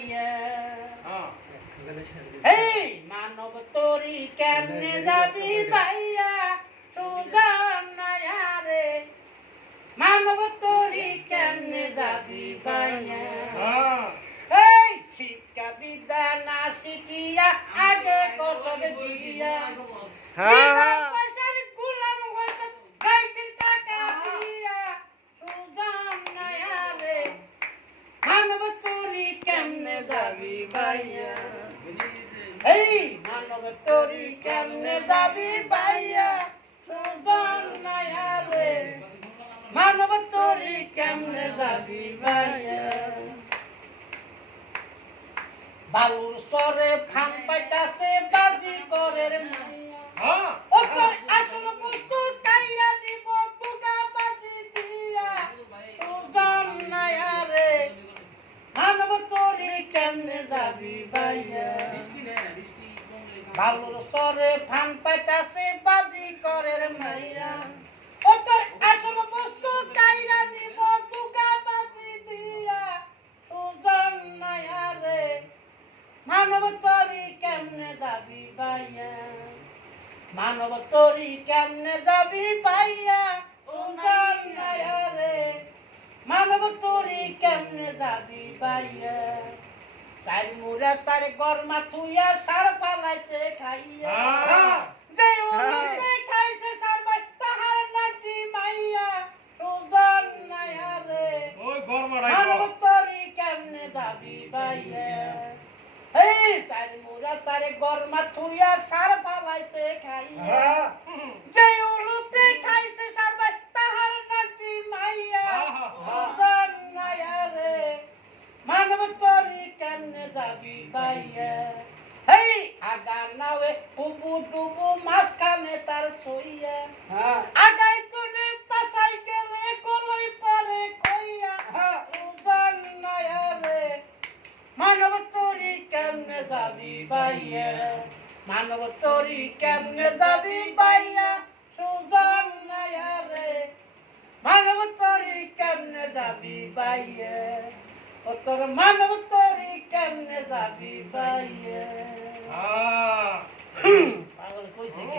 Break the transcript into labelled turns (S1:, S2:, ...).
S1: ভাইয়া
S2: হ্যাঁ।
S1: এই মানব তোরি কেমনে যাবি ভাইয়া? সুজন রে। মানব তোরি কেমনে যাবি ভাইয়া?
S2: হ্যাঁ।
S1: এই শিক্ষা বিদ্যা না শিখিয়া আগে কত বিয়া বিনা পয়সার গুলাম তোরি কেমনে যাবি ভাইয়া? এই মানব তোরি কেমনে যাবি মানব তোরি কেমনে যাবি বালুর সরে ফান পাইতাছে বাজি করের মাইয়া
S2: হ্যাঁ
S1: ও তোর আসল বস্তু চাইয়া দিব তুগা বাজি দিয়া সুজন রে মানব তোরি ভাইয়া সরে ফান পাইতাছে বাজি করের মাইয়া। ও তোর আসল বস্তু কাইরা নিব তুকা বাজি দিয়া। সুজন রে মানব তোরি কেমনে যাবি ভাইয়া? মানব তোরি কেমনে যাবি ভাইয়া? সুজন রে মানব তোরি কেমনে যাবি ভাইয়া? সার মুরা সার গরমা থুইয়া সার পালাইছে খাইয়া। যে উলুতে খাইছে সার ভাই তাহার নাটি মাইয়া সুজন নাইয়া রে
S2: ওই গরমাড়াই
S1: মানব তোরি কেমনে যাবি ভাইয়া এই সার মুরা সার গরমা থুইয়া সার পালাইছে খাইয়া। যে উলুতে খাইছে সার ভাই তাহার নাটি মাইয়া
S2: আহা,
S1: সুজন নাইয়া রে মানব তোরি যাবি ভাইয়া হেই আগা নাওয়ে টুবু টুবু মাঝখানে তার সইয়া আগাই তুলে পাছাই গেলে কলই পরে কইয়া উজান নায়া রে মানব তোরি কেমনে যাবি ভাইয়া মানব তোরি কেমনে যাবি ভাইয়া সুজন নায়া রে মানব তোরি কেমনে যাবি ভাইয়া ও তোর মানব তোরি কেমনে যাবি ভাইয়া পাগল কইছে কি?